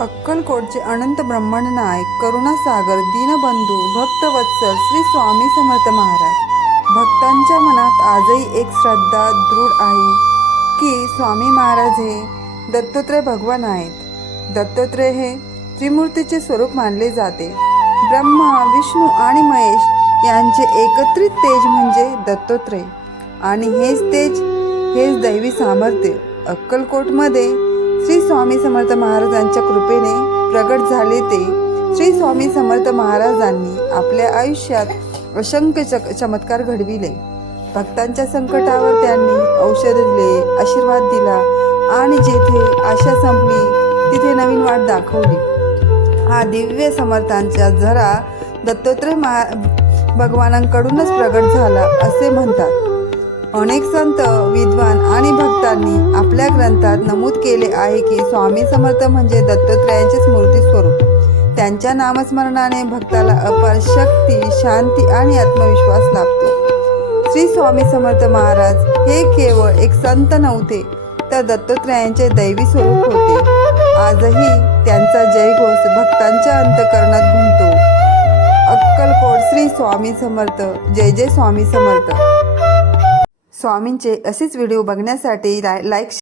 अक्कलकोटचे अनंत ब्रह्मांड नायक करुणासागर दीनबंधू भक्तवत्सल श्री स्वामी समर्थ महाराज. भक्तांच्या मनात आजही एक श्रद्धा दृढ आहे की स्वामी महाराज हे दत्तात्रय भगवान आहेत. दत्तात्रय हे त्रिमूर्तीचे स्वरूप मानले जाते. ब्रह्मा विष्णू आणि महेश यांचे एकत्रित तेज म्हणजे दत्तात्रय. आणि हेच तेज हेच दैवी सामर्थ्य अक्कलकोटमध्ये श्री स्वामी समर्थ महाराजांच्या कृपेने प्रगट झाले ते. श्री स्वामी समर्थ महाराजांनी आपल्या आयुष्यात असंख्य चक चमत्कार घडविले. भक्तांच्या संकटावर त्यांनी औषध दिले आशीर्वाद दिला आणि जेथे आशा संपली तिथे नवीन वाट दाखवली. हा दिव्य समर्थांचा झरा दत्तात्रय महा भगवानांकडूनच प्रगट झाला असे म्हणतात. अनेक संत विद्वान आणि भक्तांनी ग्रंथात नमूद केले आहे की स्वामी समर्थ म्हणजे दत्तात्रयांचेच मूर्ती स्वरूप. त्यांच्या नामस्मरणाने भक्ताला अपार शक्ती शांती आणि आत्मविश्वास लाभतो. श्री स्वामी समर्थ महाराज हे केवळ एक संत नव्हते तर दत्तात्रयांचे दैवी स्वरूप होते. आजही त्यांचा जयघोष भक्तांच्या अंतकरणात घुमतो. अक्कलकोट श्री स्वामी समर्थ जय जय स्वामी समर्थ. स्वामींचे असेच व्हिडिओ बघण्यासाठी लाईक